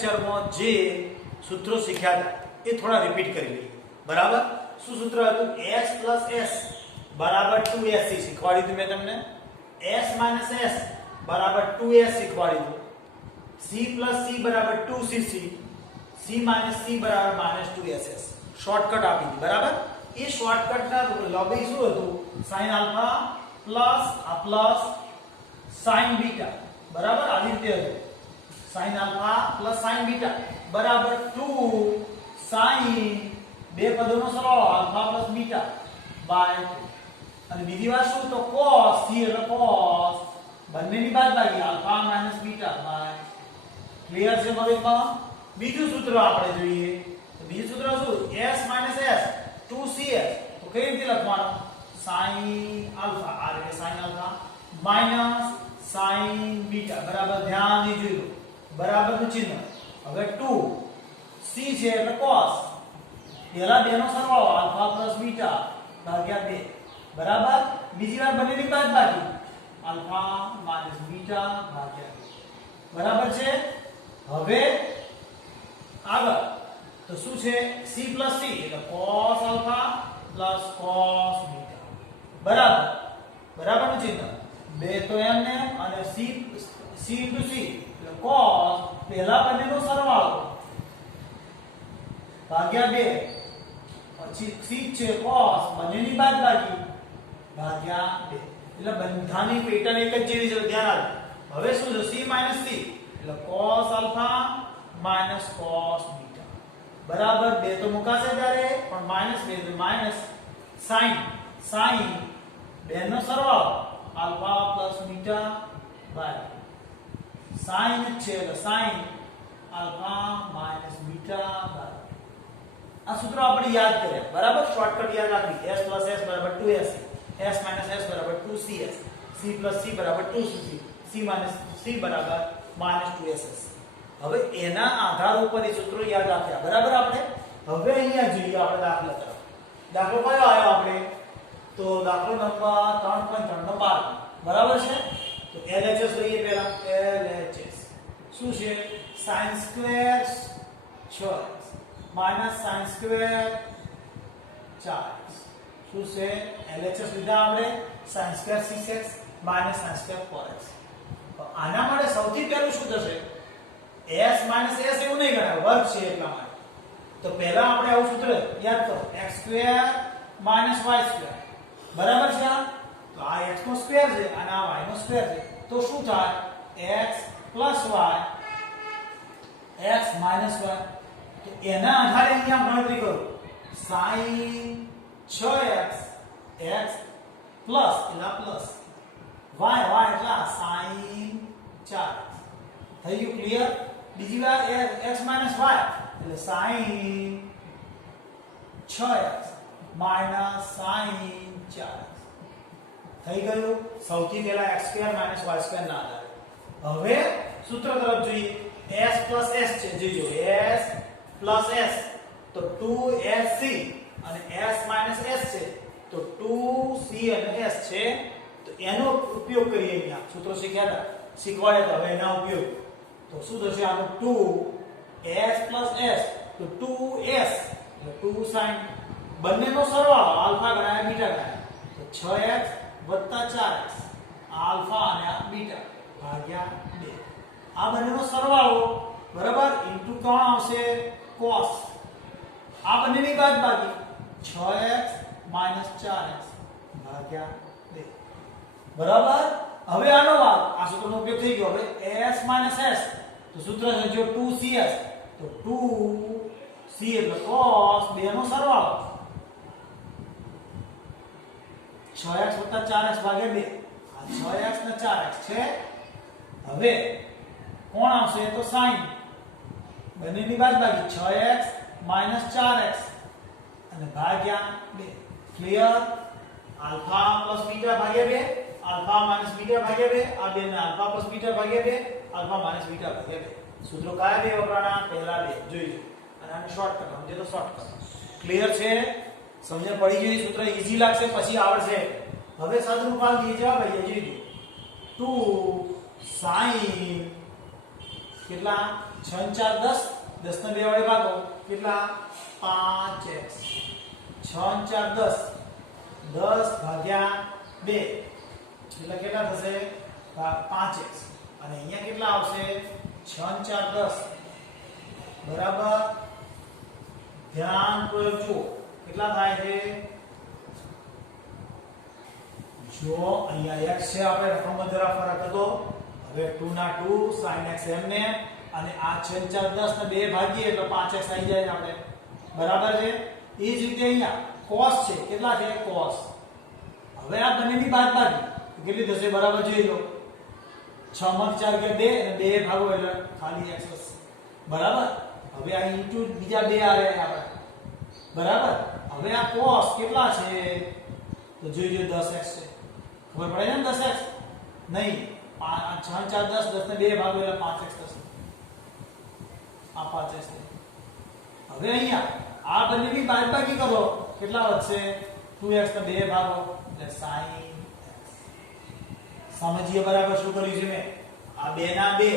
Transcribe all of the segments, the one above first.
લેક્ચરમાં જે સૂત્રો શીખ્યા હતા એ થોડા રિપીટ કરી લઈએ બરાબર શું સૂત્ર હતું s + s બરાબર 2sc શીખવાડી દીધું મેં તમને s - s બરાબર 2s શીખવાડી દીધું c + c બરાબર 2cc c - c બરાબર -2ss શોર્ટકટ આપી દીધી બરાબર એ શોર્ટકટના લોગી શું હતું sin આલ્ફા પ્લસ આ પ્લસ sin બીટા બરાબર આવી રીતે હતું sin alpha plus sin beta બરાબર 2 sin બે પદોનો સરવાળો આલ્ફા પ્લસ બીટા બાય 2 અને બીજી વાત શું તો cos c એટલે cos બંનેની બાદબાકી alpha minus beta by clear છે મગજમાં બીજું સૂત્ર આપણે જોઈએ તો બીજું સૂત્ર શું s - s 2cs તો કઈ રીતે લખવાનું sin આલ્ફા આ રીતે sin alpha minus sin beta બરાબર ધ્યાનથી જોજો બરાબરનું ચિહ્ન હવે 2 c છે એટલે cos પહેલા બેનો સરવાળો આલ્ફા પ્લસ બીટા ભાગ્યા 2 બરાબર બીજી વાર બંનેની બાદબાકી આલ્ફા માઈનસ બીટા ભાગ્યા 2 બરાબર છે હવે આગળ તો શું છે c + c એટલે cos alpha plus cos beta બરાબર બરાબરનું ચિહ્ન બે તો એમને અને c * c એટલે cos પહેલા બંનેનો સરવાળો ભાગ્યા 2 પછી c છે cos બંનેની બાદબાકી ભાગ્યા 2 એટલે બધાની પેટર્ન એક જ જેવી છે ધ્યાન આપો હવે શું છે c - c એટલે cos alpha minus cos beta બરાબર બે તો મુકાશે ત્યારે પણ માઈનસ 2 એટલે માઈનસ sin બેનો સરવાળો alpha plus beta by sin છે એટલે sin alpha minus beta by આ સૂત્ર આપણે યાદ કરીએ બરાબર શોર્ટકટ યાદ રાખી s + s બરાબર 2s s - s બરાબર 2cs c + c બરાબર 2cc c - c બરાબર -2ss હવે એના આધાર ઉપર એ સૂત્રો યાદ રાખ્યા બરાબર આપણે હવે અહીંયા જોઈએ આપણે દાખલા તરફ દાખલો કયો આવ્યો આપણે તો દાખલો નંબર 3.3 નો 12 બરાબર છે તો LHS લઈએ પહેલા LHS શું છે sin² 6x minus sin² 4x શું છે LHS લીધા આપણે sin² 6x minus sin² 4x તો આના માટે સૌથી પહેલું શું થશે s - s એવું નહીં ગણાય વર્ગ છે એટલા માટે તો પહેલા આપણે આવું સૂત્ર યાદ કરો x² - y² બરાબર છે તો આ x નો સ્ક્વેર છે અને આ y નો સ્ક્વેર છે તો શું થાય x + y x - y તો એના આધારે અહીંયા ગણતરી કરો sin 6x x પ્લસ એટલા પ્લસ y એટલા sin 4x થઈ ગયું ક્લિયર બીજી વાર x - y એટલે sin 6x sin 4x થઈ ગયું સૌથી પહેલા x² - y² ના આધારે હવે સૂત્ર તરફ જોઈએ s + s છે જોજો s + s તો 2sc અને s - s છે તો 2c અને s છે તો એનો ઉપયોગ કરીએ અહીંયા સૂત્રો શીખ્યા હતા શીખવાડ્યા હતા હવે એના ઉપયોગ તો શું થશે આનો 2s + s તો 2s એટલે 2 sin બંનેનો સરવાળો આલ્ફા ગણાય બીટા ગણાય તો 6x + 4x આલ્ફા અને આ બીટા ભાગ્યા 2 આ બંનેનો સરવાળો બરાબર ઇન્ટુ કોણ આવશે cos આ બંનેની બાદબાકી 6x - 4x ભાગ્યા 2 બરાબર હવે આનો ભાગ આ સૂત્રનો ઉપયોગ થઈ ગયો હવે s - s તો સૂત્ર છે જો 2cs તો 2c એટલે cos બેનો સરવાળો 6x + 4x ભાગ્યા 2 આ 6x ને 4x છે હવે કોણ આવશે તો sin બંનેની બાદબાકી 6x - 4x અને ભાગ્યા 2 ક્લિયર આલ્ફા પ્લસ બીટા ભાગ્યા 2 આલ્ફા માઈનસ બીટા ભાગ્યા 2 આ બેને આલ્ફા પ્લસ બીટા ભાગ્યા 2 આલ્ફા માઈનસ બીટા ભાગ્યા 2 સૂત્રો કયા બે વપરાણા પહેલા બે જોઈજો અને આને શોર્ટકટ સમજે તો શોર્ટકટ ક્લિયર છે સમજણ પડી ગઈ સૂત્ર ઈઝી લાગશે પછી આવડશે હવે સદરૂપાલ દીએ જવાબ આવી જોઈજો 2 sin કેટલા 6 × 4 10, 10 ને 2 વડે ભાગો કેટલા 5x, 6 × 4 10, 10 ભાગ્યા 2 એટલે કેટલા થશે 5x, અને અહીંયા કેટલા આવશે 6 × 4 10 બરાબર, ધ્યાન પૂર્વક જુઓ કેટલા થાય છે, જો અહીંયા x છે આપણે રકમમાં જરા ફરક હતો, હવે 2 ના 2 sin x એમને, અને આ 6 × 4 10 ને 2 ભાગીએ એટલે 5x આવી જાય આપણે, બરાબર છે. એ જ રીતે અહીંયા cos છે કેટલા છે cos, હવે આ બંનેની બાદબાકી કેટલી થશે બરાબર જોઈ લો, 6 માં 4 કે 2 અને 2 ભાગો એટલે ખાલી x હશે બરાબર. હવે આ ઇન્ટુ બીજા 2 આવે આપણે બરાબર. હવે આ cos કેટલા છે તો જોઈજો 10x છે, ખબર પડે છે ને 10x નહીં, 6 × 4 10, 10 ને 2 ભાગો એટલે 5x થશે, આ 5x છે. હવે અહીંયા આ બંનેની બાદબાકી કરો કેટલા વધશે 2x ને 2 ભાગો એટલે sin x. સમજીએ બરાબર શું કર્યું છે મેં, આ 2 ના 2,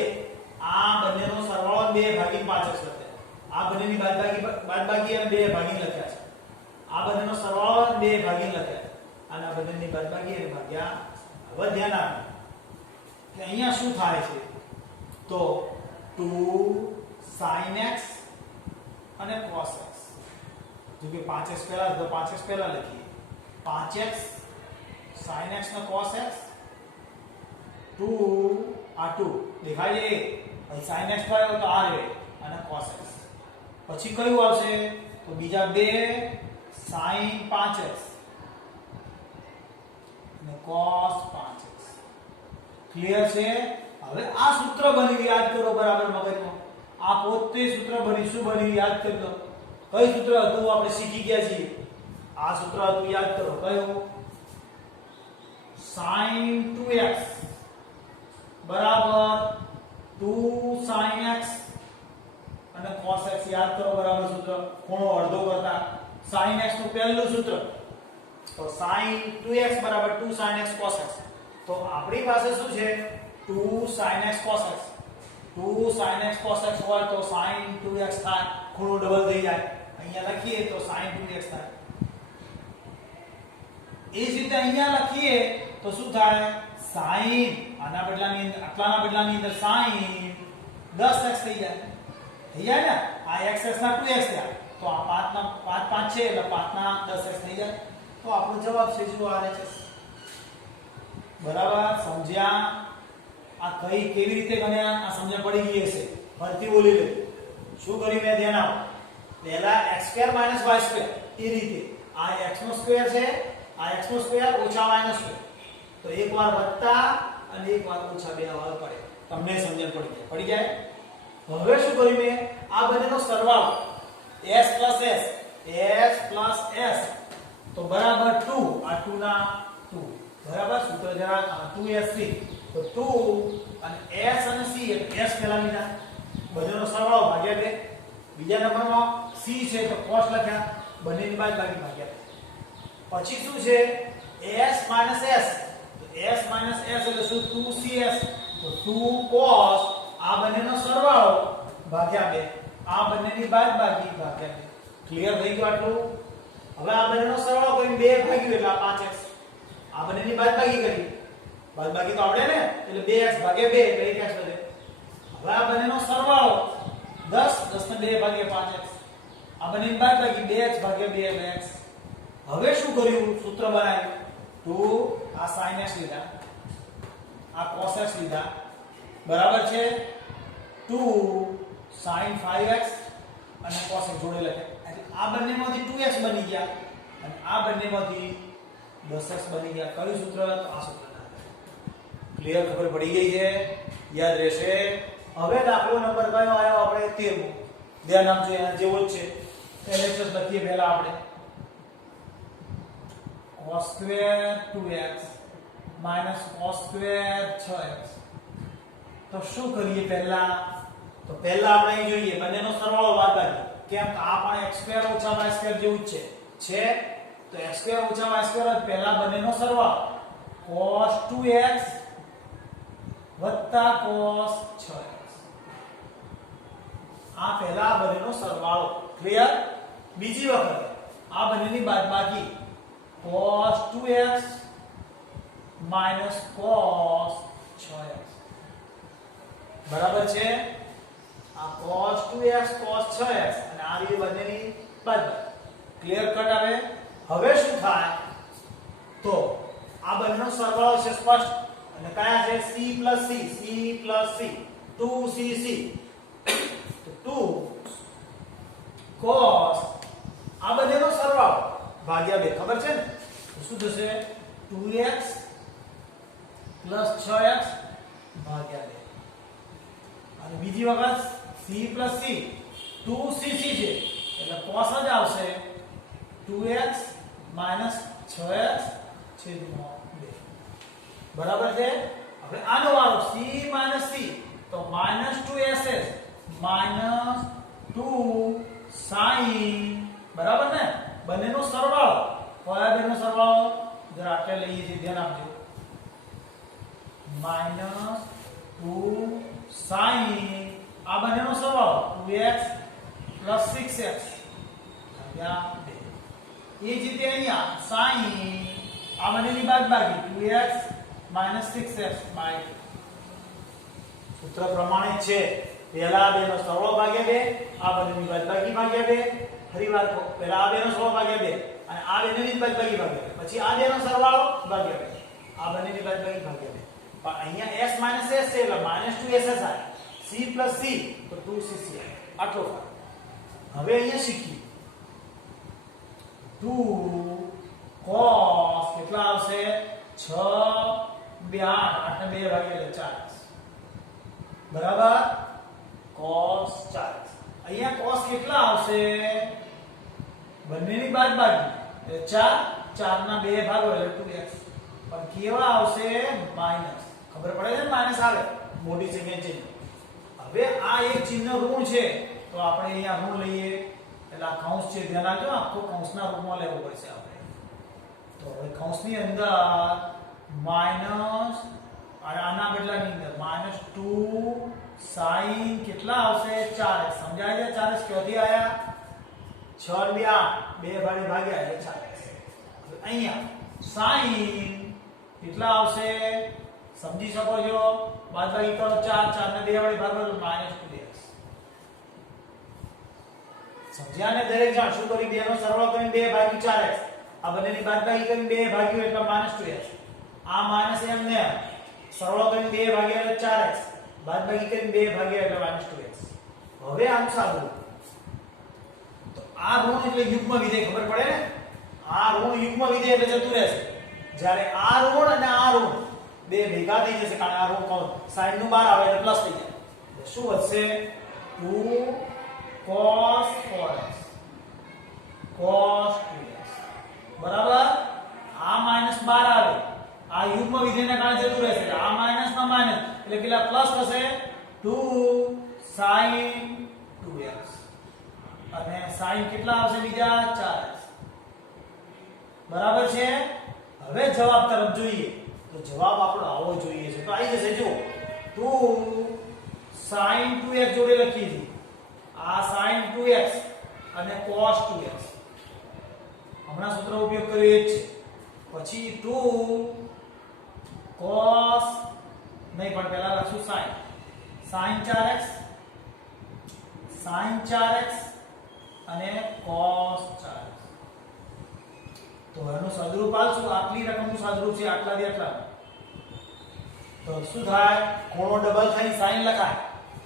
આ બંનેનો સરવાળો 2 ભાગીને 5x લખે, આ બંનેની બાદબાકી અને 2 ભાગીને લખ્યા છે, આ બંનેનો સરવાળો 2 ભાગીને લખ્યા, અને આ બંનેની બાદબાકી અને ભાગ્યા. હવે ધ્યાન આપો કે અહીંયા શું થાય છે તો 2 sin x અને cos x, જો કે 5x પહેલા તો 5x પહેલા લખીએ, 5x sin x ને cos x, 2 આ 2 દેખાય છે, અહીં sin x થયો તો આ રહે અને cos x, પછી કયું આવશે તો બીજા 2 sin 5x અને cos 5x. ક્લિયર છે. હવે આ સૂત્ર બની યાદ કરો બરાબર મગજમાં, આ પોતે સૂત્ર બની શું બની યાદ કરી દો, કઈ સૂત્ર હતું આપણે શીખી ગયા છીએ, આ સૂત્ર હતું યાદ કરો કયું, sin 2x બરાબર 2 sin x અને cos x. યાદ કરો બરાબર સૂત્ર, ખૂણો અડધો કરતા sin x નું પહેલું સૂત્ર, તો sin 2x બરાબર 2 sin x cos x. તો આપણી પાસે શું છે 2 sin x cos x, 2 sin x cos x હોય તો sin 2x થાય, ખૂણો ડબલ થઈ જાય, અહીંયા લખીએ તો sin 2x થાય. એ જ રીતે અહીંયા લખીએ તો શું થાય sin આના બદલાની આટલાના બદલાની અંદર sin 10x થઈ જાય, થઈ જાય ને, આ x ના 2x થયા, તો આ 5 ના 5 5 છે એટલે 5 ના 10x થઈ જાય, તો આપણો જવાબ છે શું RHS. બરાબર સમજ્યા, આ કઈ કેવી રીતે ગણ્યા આ સમજણ પડી ગઈ હશે, ફરીથી બોલી લે શું કર્યું મેં, ધ્યાન આપો. પહેલા x2 - y2 એ રીતે, આ x નો સ્ક્વેર છે, આ x નો સ્ક્વેર ઓછા y નો સ્ક્વેર, તો એક વાર વત્તા અને એક વાર ઓછા, બે વાર પડે, તમને સમજણ પડી જાય. હવે શું કર્યું મેં, આ બંનેનો સરવાળો s + s તો બરાબર 2, આ 2 ના 2 બરાબર, સૂત્ર જરા 2sc, તો 2 અને s અને c એટલે s પહેલા લીધા, બંનેનો સરવાળો ભાગ્યા 2, બીજા નંબરમાં c છે તો cos લખ્યા, બંનેની બાદબાકી ભાગ્યા. પછી શું છે s - s, તો s - s એટલે શું 2cs, તો 2 cos આ બંનેનો સરવાળો ભાગ્યા 2, આ બંનેની બાદબાકી ભાગ્યા 2. ક્લિયર થઈ ગયું આટલું. હવે આ બંનેનો સરવાળો કરીને 2 ભાગ્યું એટલે આ 5x, આ બંનેની બાદબાકી કરી, બાદબાકી તો આવડે ને, એટલે 2x ભાગ્યા 2 એટલે 1x વધે. હવે આ બંનેનો સરવાળો 10, 10 ને 2 ભાગ્યા 5x, આ બંનેની બાદબાકી 2x ભાગ્યા 2 એટલે x. હવે શું કર્યું, સૂત્ર બનાવ્યું, તો આ sin x લીધા, આ cos x લીધા, બરાબર છે, 2 sin 5x અને cos x જોડે લખે, એટલે આ બંનેમાંથી 2x બની ગયા અને આ બંનેમાંથી 10x બની ગયા. કયું સૂત્ર, આ સૂત્ર. ક્લિયર, ખબર પડી ગઈ છે, યાદ રહેશે. હવે દાખલો નંબર કયો આવ્યો આપણે 13મો, ધ્યાન આપજો, એના જેવો જ છે, LHS લખીએ પહેલા આપણે, cos square 2x minus cos square 6x. તો શું કરીએ પહેલા, તો પહેલા આપણે અહીં જોઈએ બંનેનો સરવાળો બાદબાકી, કેમ આ પણ x2 - y2 જેવું જ છે, તો x2 - y2 પહેલા બંનેનો સરવાળો cos 2x વત્તા cos 6x. આ પહેલા આ બંનેનો સરવાળો ક્લિયર બીજી વખત આ બંનેની બાદબાકી cos 2x cos 6x બરાબર છે આ cos 2x cos 6x અને આ રીતે બંનેની બાદબાકી ક્લિયર કટ આવે હવે શું થાય તો આ બંનેનો સરવાળો છે સ્પષ્ટ અને કયા છે c c 2cc તો 2 cos આ બંનેનો સરવાળો ભાગ્યા 2 ખબર છે ને તો શું થશે 2x 6x ભાગ્યા 2 અને બીજી વખત c c 2cc છે એટલે cos જ આવશે 2x 6x છેદમાં 2 બરાબર છે હવે આનો વાળો c c તો -2ss -2 sin બરાબર ને બંનેનો સરવાળો કયા બેનો સરવાળો જરા આટલે લઈએ છીએ ધ્યાન આપજો -2 sin આ બંનેનો સરવાળો 2x 6x ભાગ્યા 2 એ જ રીતે અહીંયા sin આ બંનેની બાદબાકી 2x 6x બાય 2 સૂત્ર પ્રમાણે છે પહેલા બેનો સરવાળો ભાગ્યા 2 આ બંનેની બાદબાકી ભાગ્યા 2 ફરીવાર પહેલા આ બેનો સરવાળો ભાગ્યા 2 અને આ બંનેની બાદબાકી ભાગ્યા 2 પછી આ બેનો સરવાળો ભાગ્યા 2 આ બંનેની બાદબાકી ભાગ્યા 2 પણ અહીંયા s s છે એટલે -2ss આવે c c તો 2cc આટલો ફરક હવે અહીંયા શીખી 2 cos કેટલા આવશે 6 2 8 8 ને 2 ભાગ્યા 40 બરાબર cos 40 અહીંયા cos કેટલા આવશે બંનેની બાદબાકી એટલે 4 ના 2 ભાગો એટલે 2x પણ કેવા આવશે માઈનસ ખબર પડે છે ને માઈનસ આવે મોટી સંખ્યા ચિહ્ન હવે આ એક ચિહ્ન ઋણ છે તો આપણે અહીંયા ઋણ લઈએ એટલે આ કૌંસ છે ધ્યાન રાખજો આખો કૌંસના રૂપમાં લેવો પડશે આપણે તો હવે કૌંસની અંદર માઈનસ અને આના બદલાની અંદર -2 sin કેટલા આવશે 4x સમજાય છે 4x ક્યાંથી આયા 6 ને 2 ભાગ્યા એટલે 4x અહીંયા sin કેટલા આવશે સમજી શકો છો બાદબાકી કરો 4 4 ને 2 વડે ભાગો તો -2x સમજ્યા ને દરેક જણ શું કરી બે નો સરવાળો કરીને 2 ભાગ્યું 4x આ બંનેની બાદબાકી કરીને 2 ભાગ્યું એટલે -2x આ માઈનસ m ને સરવાળો કરીને 2 ભાગ્યા એટલે 4x બાદબાકી કરીને 2 ભાગ્યા એટલે -2x હવે આનું સાદું તો આ ઋણ એટલે યુગ્મ વિધેય ખબર પડે ને આ ઋણ યુગ્મ વિધેય એટલે જતું રહેશે જ્યારે આ ઋણ અને આ ઋણ બે ભેગા થઈ જશે કારણ આ ઋણ sin નું 12 આવે એટલે પ્લસ થઈ જાય એટલે શું વધશે 2 cos 4x cos 2x બરાબર આ -12 આવે આ યુગ્મ વિધેયના કારણે જતું રહેશે આ માઈનસ ના માઈનસ એટલે કેટલા પ્લસ થશે 2 sin 2x અને sin કેટલા આવશે બીજા 4x બરાબર છે હવે જવાબ તરફ જોઈએ તો જવાબ આપણો આવો જોઈએ છે તો આવી જશે જો 2 sin 2x જોડે લખી દીધી આ sin 2x અને cos 2x હમણાં સૂત્ર ઉપયોગ કર્યો એ જ છે પછી 2 cos નહીં પણ પહેલા લખશું sin 4x અને cos 4x તો એનું સદરૂપ આલશું આટલી રકમનું સદરૂપ છે આટલાથી આટલા તો શું થાય ખૂણો ડબલ થાય sin લખાય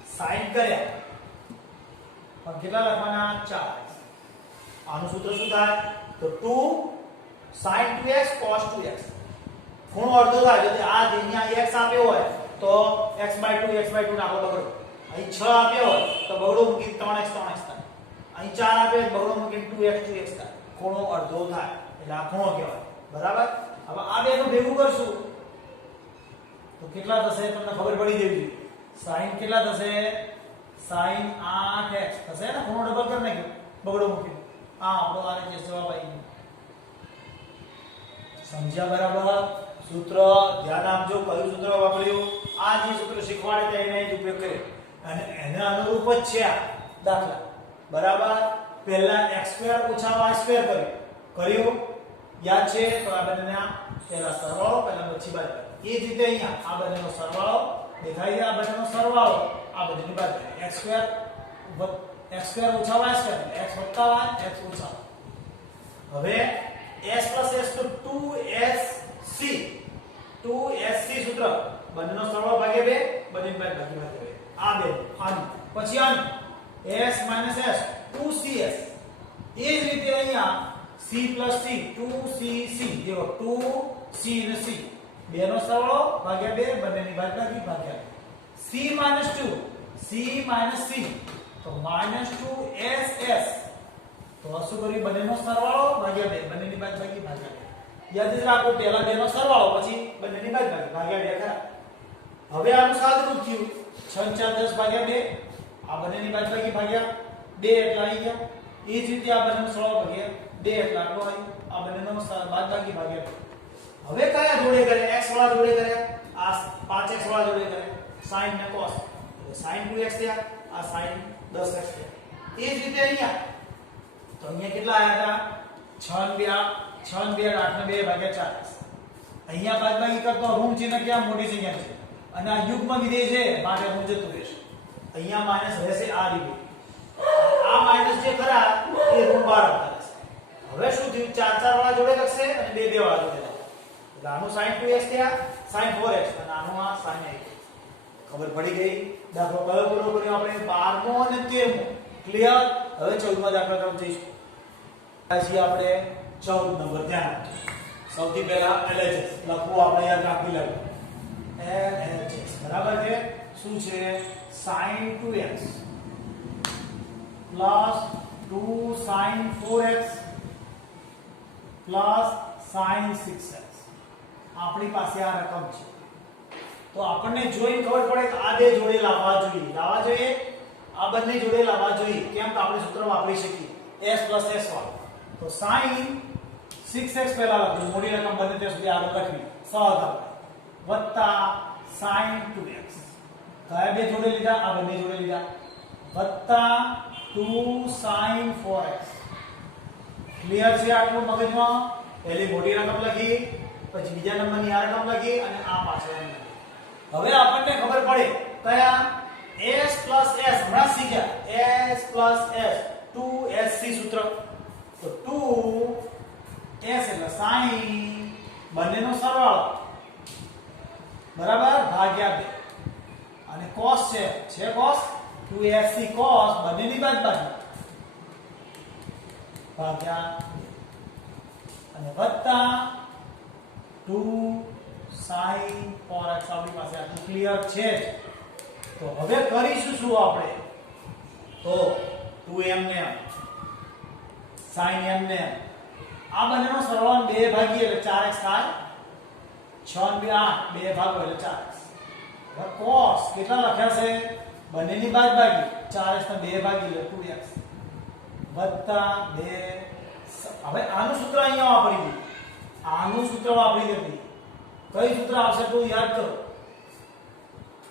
sin કર્યા પણ કેટલા લખવાના 4x આનું સૂત્ર શું થાય તો 2 sin 2x cos 2x ખૂણો અડધો થાય એટલે આ અહીંયા x આપ્યો હોય તો x/2 ના આખો બગડો અહીં 6 આપ્યો હોય તો બગડો મૂકી 3x થાય અહીં 4 આપ્યો હોય બગડો મૂકી 2x થાય ખૂણો અડધો થાય એટલે આ ખૂણો કહેવાય બરાબર હવે આ બેનું ભેગું કરશું તો કેટલા થશે તમને ખબર પડી દેવી sin કેટલા થશે sin 8x થશે ને ખૂણો ડબલ કરી નાખ્યો બગડો મૂકી આ આપણો આને જે જવાબ આવી ગયો સમજ્યા બરાબર સૂત્ર ધ્યાન આપજો કયું સૂત્ર વાપર્યું આ જે સૂત્ર શીખવાડે તે એને જ ઉપયોગ કર્યો અને એના અનુરૂપ જ છે દાખલા બરાબર પહેલા x² ઓછા y² કર્યું યાદ છે તો આ બંનેના પહેલા સરવાળો પહેલા પછી બાદબાકી એ જ રીતે અહીંયા આ બંનેનો સરવાળો દેખાય છે આ બંનેનો સરવાળો આ બંનેની બાદબાકી x² ઓછા y², x વત્તા y, x ઓછા. હવે s + s તો 2sc 2sc સૂત્ર બંનેનો સરવાળો ભાગ્યા 2 બંનેની બાદબાકી ભાગ્યા 2 આ બે આનું પછી આનું s - s 2cs એ જ રીતે અહીંયા c + c 2cc જેવો 2c અને c બેનો સરવાળો ભાગ્યા 2 બંનેની બાદબાકી ભાગ્યા 2 c - 2 c તો -2ss તો શું કર્યું બંનેનો સરવાળો ભાગ્યા 2 બંનેની બાદબાકી ભાગ્યા 2 યાદ રાખો પહેલા બેનો સરવાળો પછી બંનેની બાદબાકી ભાગ્યા 2 ખરા. હવે આનું સાદુરૂપ થયું 6 × 4 = 10 ભાગ્યા 2 આ બંનેની બાદબાકી ભાગ્યા 2 એટલે આવી ગયા એ જ રીતે આ બંનેનો સરવાળો ભાગ્યા 2 એટલે આટલો આવી આ બંનેનો બાદબાકી ભાગ્યા 2. હવે કયા જોડે કર્યા x વાળા જોડે કર્યા આ 5x વાળા જોડે કર્યા sin ને cos એટલે sin 2x થયા આ sin 10x થયા. એ જ રીતે અહીંયા તો અહીંયા કેટલા આયા હતા 6 2 8 ને 2 ભાગ્યા 4x અહીંયા બાદબાકી કરતો ઋણ ચિહ્ન ક્યાં મોટી સંખ્યા છે અને આ યુગ્મ વિધેય છે માટે ઋણ જતું રહેશે અહીંયા માઈનસ રહેશે આ રીતે આ માઈનસ જે ખરા એ ઋણ બહાર આવતા રહેશે. હવે શું થયું 4 4 વાળા જોડે લખશે અને 2 2 વાળા જોડે એટલે આનું sin 2x થયા sin 4x અને આનું આ sin 8 ખબર પડી ગઈ. દાખલો કયો પૂરો કર્યો આપણે 12મો અને 13મો ક્લિયર. હવે 14મા દાખલા તરફ જઈશું. પછી આપણે 14 નંબર ધ્યાન આપજો. સૌથી પહેલા LHS લખવું આપણે યાદ રાખી લેવું LHS બરાબર છે શું છે sin 2x plus 2 sin 4x plus sin 6x આપણી પાસે આ રકમ છે તો આપણને જોઈને ખબર પડે કે આ બે જોડે લાવવા જોઈએ આ બંને જોડે લાવવા જોઈએ કેમ તો આપણે સૂત્ર વાપરી શકીએ s + s વાળું તો sin 6x પહેલા લખ્યું મોટી રકમ બને ત્યાં સુધી આગળ લખવી સહજ વત્તા sin 2x કયા બે જોડે લીધા આ બંને જોડે લીધા વત્તા 2 sin 4x ક્લિયર છે આટલું મગજમાં. પહેલી મોટી રકમ લખી પછી બીજા નંબરની આ રકમ લખી અને આ પાછળની લખી. હવે આપણને ખબર પડે કયા s + s હમણાં શીખ્યા s + s 2sc સૂત્ર તો 2s એટલે sin બંનેનો સરવાળો બરાબર ભાગ્યા 2 અને cos છે cos 2sc cos બંનેની બાદબાકી ભાગ્યા 2 અને વત્તા 2 sin 4x આપણી પાસે આટલું ક્લિયર છે. તો હવે કરીશું શું આપણે તો 2m ને sin m ને આ બંનેનો સરવાળો 2 ભાગીએ એટલે 4x થાય 6 2 8 2 ભાગો એટલે 4x. હવે cos કેટલા લખ્યા છે બંનેની બાદબાકી 4x ને 2 ભાગી એટલે 2x વત્તા 2 હવે આનું સૂત્ર અહીંયા વાપરી દીધું આનું સૂત્ર વાપરી દીધું કઈ સૂત્ર આવશે તો યાદ કરો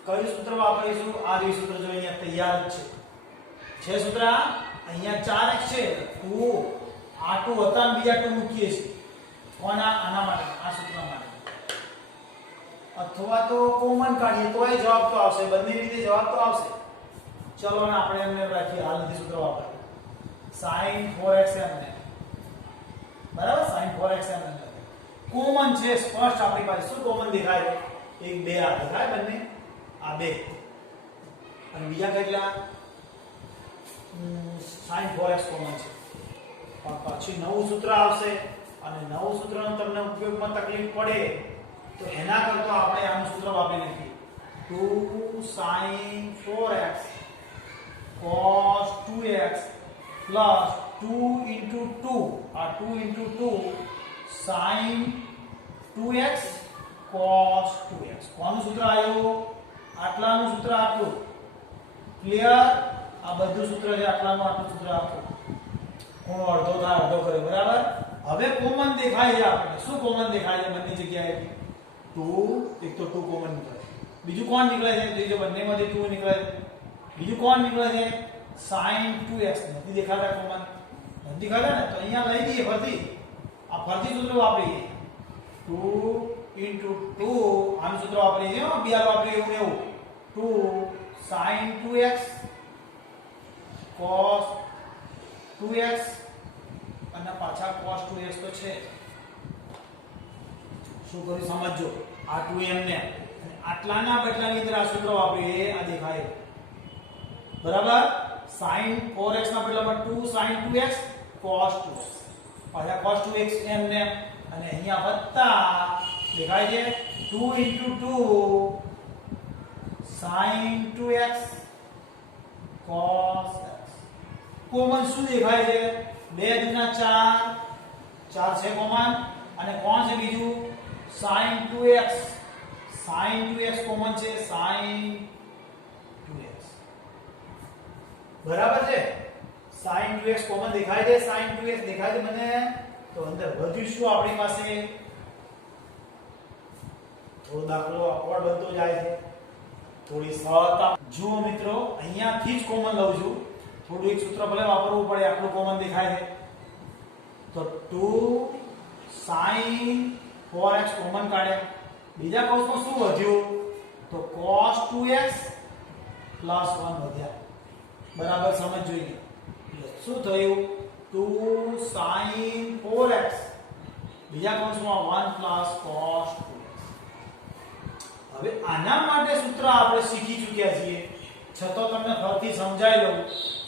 કઈ સૂત્ર વાપરીશું આ જે સૂત્ર જો અહીંયા તૈયાર છે સૂત્ર અહીંયા 4x છે 2 આ 2 હતા અને બીજા 2 મૂકીએ છીએ કોના આના માટે આ સૂત્ર માટે અથવા તો કોમન કાઢીએ તોય જવાબ તો આવશે બંને રીતે જવાબ તો આવશે. ચલો ને આપણે એમને રાખીએ હાલ નથી સૂત્ર વાપરીએ sin 4x ને બરાબર sin 4x ને કોમન છે સ્પષ્ટ આપણી પાસે શું કોમન દેખાય 1 2 આ દેખાય બંને આ 2 અને બીજા કેટલા sin 4x કોમન છે પણ પછી નવું સૂત્ર આવશે અને નવું સૂત્રનો તમને ઉપયોગમાં તકલીફ પડે તો એના કરતા આપણે આનું સૂત્ર વાપરી નાખીએ 2 sin 4x cos 2x plus 2 into 2 આ 2 into 2 sin 2x cos 2x કોનું સૂત્ર આવ્યું આટલાનું સૂત્ર આટલું ક્લિયર. આ બધું સૂત્ર છે આટલાનું આટલું સૂત્ર આખું ખૂણો અડધો થાય અડધો કરે બરાબર. હવે કોમન દેખાય છે આપણને શું કોમન દેખાય છે બંને જગ્યાએ 2 એક તો 2 કોમન નીકળે બીજું કોણ નીકળે છે તો જે બંનેમાંથી 2 નીકળે બીજું કોણ નીકળે છે sin 2x નથી દેખાતા કોમન નથી દેખાતા ને, તો અહીંયા લઈ દઈએ ફરતી, આ ફરતી સૂત્ર વાપરીએ 2 into 2 આનું સૂત્ર વાપરીએ હો, બીઆર વાપરીએ એવું ને એવું 2 sin 2x cos 2x અને પાછા cos 2x તો છે. શું કર્યું સમજો, આ 2m ને અને આટલાના બદલાની અંદર આ સૂત્ર વાપરીએ, આ દેખાય બરાબર. sin 4x ના બદલામાં 2 sin 2x cos 2x પાછા cos 2x m ને અને અહીંયા વત્તા દેખાય છે 2 into 2 sin 2x cos x. Common શું દેખાય છે? 2 દુના 4 4 છે કોમન અને કોણ છે બીજું sin 2x કોમન છે sin 2x બરાબર છે. sin 2x કોમન દેખાય છે, sin 2x દેખાય છે મને. તો અંદર વધ્યું શું આપણી પાસે? થોડો દાખલો અપવાડ બનતો જાય છે, થોડી સરળતા. જુઓ મિત્રો, અહીંયાથી જ કોમન લઉં છું, થોડું એક સૂત્ર ભલે વાપરવું પડે, આટલું કોમન દેખાય છે. તો 2 sin 4x કોમન કાઢ્યા, બીજા કૌંસમાં શું વધ્યું? તો cos 2x plus 1 વધ્યા. બરાબર સમજ જોઈએ. એટલે શું થયું? 2 sin 4x બીજા કૌંસમાં 1 plus cos 2x. હવે આના માટે સૂત્ર આપણે શીખી ચૂક્યા છીએ, છતાં તમને ફરીથી સમજાઈ લઉં.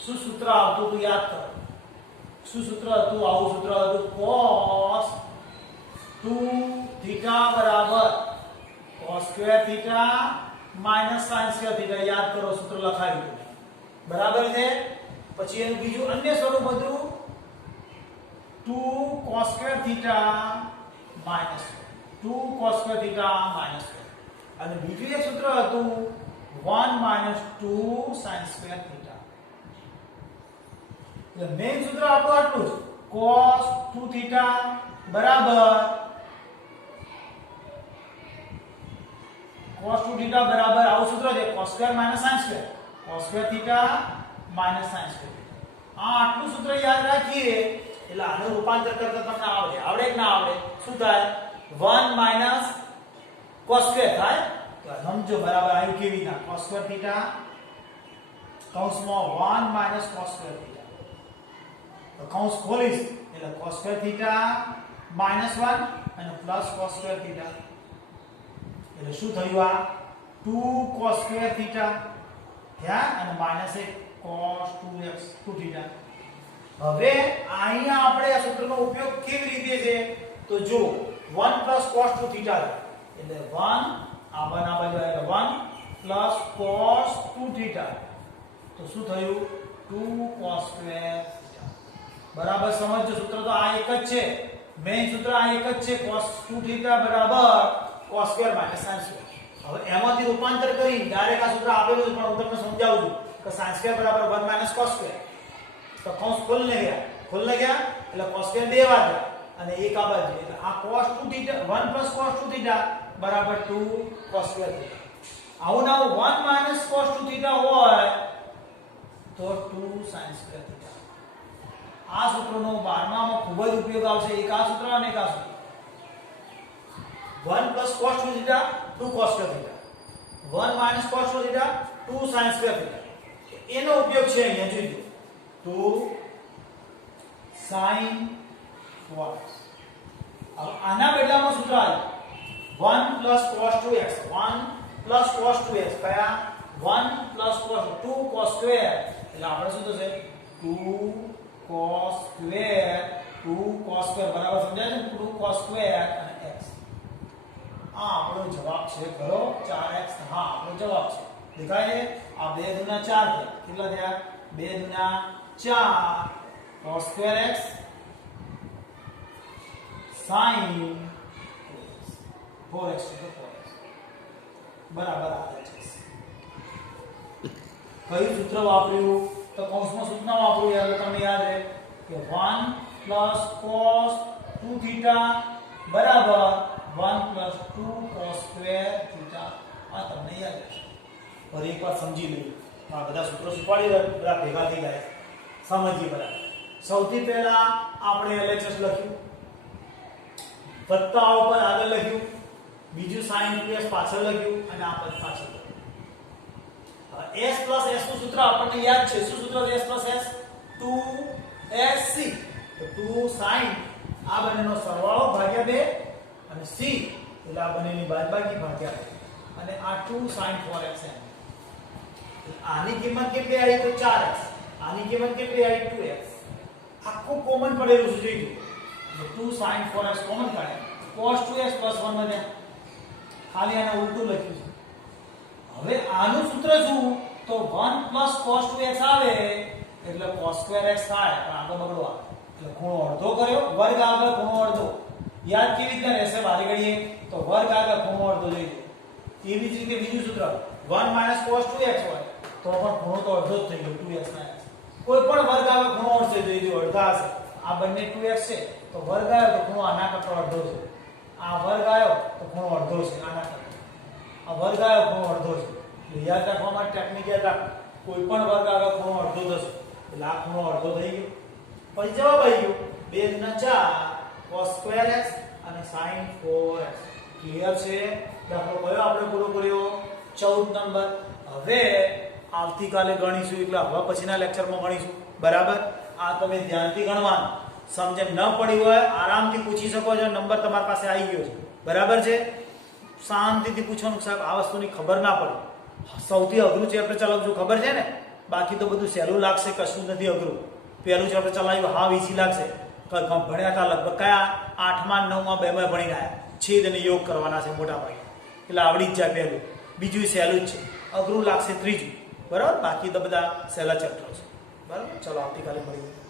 શું સૂત્ર આવતું હતું યાદ કરો. શું સૂત્ર હતું? આવું સૂત્ર હતું cos 2 થીટા બરાબર cos square theta minus sin square theta. યાદ કરો, સૂત્ર લખાવ્યું હતું બરાબર છે. પછી એનું બીજું અન્ય સ્વરૂપ હતું 2 cos square theta minus 2 cos square theta minus. અને બીજું એક સૂત્ર હતું 1 minus 2 sin સ્ક્વેર થીટા. એટલે મેઈન સૂત્ર આપણું આટલું જ cos 2 થીટા બરાબર cos 2 થીટા બરાબર આવું સૂત્ર છે cos square minus sin square cos square theta minus sin square. આ આટલું સૂત્ર યાદ રાખીએ એટલે આનું રૂપાંતર કરતા તમને આવડે કે ના આવડે? શું થાય? 1 minus cos સ્ક્વેર થાય. તો સમજો બરાબર આવ્યું કેવી રીતના? cos સ્ક્વેર થીટા કૌંસમાં 1 minus cos સ્ક્વેર થીટા. તો કૌંસ ખોલીશ એટલે cos સ્ક્વેર થીટા minus 1 અને plus cos સ્ક્વેર થીટા. એટલે શું થયું? આ 2 cos સ્ક્વેર થીટા થયા અને માઈનસ 1 cos 2x 2 થીટા. હવે અહીંયા આપણે આ સૂત્રનો ઉપયોગ કેવી રીતે છે? તો જો 1 plus cos 2 થીટા એટલે 1 આ બાજુ એટલે 1 plus cos 2 થીટા. તો શું થયું? 2 cos સ્ક્વેર થીટા. બરાબર સમજો, સૂત્ર તો આ એક જ છે, મેઈન સૂત્ર આ એક જ છે cos 2 થીટા બરાબર cos square minus sin square. હવે એમાંથી રૂપાંતર કરી ડાયરેક્ટ આ સૂત્ર આપેલું છે, પણ હું તમને સમજાવું છું કે sin સ્ક્વેર બરાબર 1 minus cos સ્ક્વેર. તો કૌંસ ખોલને ગયા એટલે cos સ્ક્વેર 2 વાર ગયા અને એક આ બાજુ એટલે આ cos 2 theta 1 plus cos 2 theta બરાબર 2 cos સ્ક્વેર થીટા. આવું ના 1 minus cos 2 થીટા હોય તો 2 sin સ્ક્વેર થીટા. આ સૂત્રનો 12મામાં ખૂબ જ ઉપયોગ આવશે. એક આ સૂત્ર અને એક આ સૂત્ર. 1 plus cos 2 theta 2 cos square theta, 1 minus cos 2 theta 2 sin square theta. એનો ઉપયોગ છે અહીંયા જોજો 2 sin 4x. હવે આના બદલામાં સૂત્ર આવ્યું 1 plus cos 2x 1 plus cos 2x કયા 1 plus cos 2 cos સ્ક્વેર એટલે આપણે શું થશે 2 cos સ્ક્વેર 2 cos સ્ક્વેર બરાબર સમજાય છે 2 cos સ્ક્વેર અને x. આ આપણો જવાબ છે ખરો 4x. હા આપણો જવાબ છે દેખાય છે. આ 2 દુના 4 થયા કેટલા થયા 2 દુના 4 cos square x sin 4x to the 4x બરાબર આવે છે. કયું સૂત્ર વાપર્યું? તો કૌંસમાં સૂત્ર વાપર્યું યાર તમને યાદ રહે કે 1 plus cos 2 થીટા બરાબર 1 plus 2 cos સ્ક્વેર થીટા. આ તમને યાદ રહેશે. ફરી એકવાર સમજી લઈએ. આ બધા સૂત્રો શીખવાડી દે, બધા ભેગા થઈ જાય, સમજીએ બરાબર. સૌથી પહેલા આપણે LHS લખ્યું, વત્તા ઉપર આગળ લખ્યું, બીજું sin 2s પાછળ લખ્યું અને આ પદ પાછળ લખ્યું. s plus s નું સૂત્ર આપણને યાદ છે. શું સૂત્ર છે s plus s? 2sc. તો 2 sin આ બંનેનો સરવાળો ભાગ્યા 2 અને c એટલે આ બંનેની બાદબાકી ભાગ્યા 2 અને આ 2 sin 4x એમ. આની કિંમત કેટલી આવી? તો 4x. આની કિંમત કેટલી આવી? 2x. આખું કોમન પડેલું છે જોઈ લો. 2 sin 4x કોમન કાઢ્યા, cos 2x plus 1 બન્યા. ખાલી આને ઉલટું લખ્યું છે. હવે આનું સૂત્ર શું? તો 1 plus cos 2x આવે એટલે cos square x થાય. પણ આગળ બગડો આવે એટલે ખૂણો અડધો કર્યો, વર્ગ આગળ ખૂણો અડધો. યાદ કેવી રીતે રહેશે વારે ઘડીએ? તો વર્ગ આગળ ખૂણો અડધો જોઈ લો. એવી જ રીતે બીજું સૂત્ર 1 minus cos 2x હોય તો પણ ખૂણો તો અડધો જ થઈ ગયો 2x ના x. કોઈ પણ વર્ગ આગળ ખૂણો અડધો જોઈ લો, અડધા હશે. આ બંને 2x છે તો વર્ગ આવ્યો તો ખૂણો આના કરતા અડધો છે. આ વર્ગ આવ્યો તો ખૂણો અડધો છે આના કરતા. આ વર્ગ આવ્યો ખૂણો અડધો છે. એટલે યાદ રાખવા માટે ટેકનિક યાદ રાખ. કોઈ પણ વર્ગ આગળ ખૂણો અડધો થશે એટલે આ ખૂણો અડધો થઈ ગયો. પછી જવાબ આવી ગયો 2 ના 4 cos square x અને sin 4x. ક્લિયર છે? દાખલો કયો આપણે પૂરો કર્યો? 14 નંબર. હવે આવતીકાલે ગણીશું એટલે હવે પછીના લેક્ચરમાં ગણીશું. બરાબર? આ તમે ધ્યાનથી ગણવાનું. સમજણ ન પડી હોય આરામથી પૂછી શકો છો. નંબર તમારી પાસે આવી ગયો છે. બરાબર છે? શાંતિથી પૂછવાનું. સાહેબ આ વસ્તુની ખબર ના પડે. સૌથી અઘરું ચેપ્ટર ચલાવજો, ખબર છે ને? બાકી તો બધું સહેલું લાગશે, કશું નથી અઘરું. પહેલું ચેપ્ટર ચલાવ્યું હા ઈઝી લાગશે. ભણ્યા હતા લગભગ કયા 8માં 9માં 2માં ભણીને આવ્યા. છેદ અને યોગ કરવાના છે મોટા ભાગે એટલે આવડી જ જાય પહેલું. બીજું સહેલું જ છે. અઘરું લાગશે ત્રીજું. બરાબર? બાકી તો બધા સહેલા ચેપ્ટર છે. બરાબર? ચલો આવતીકાલે મળીએ.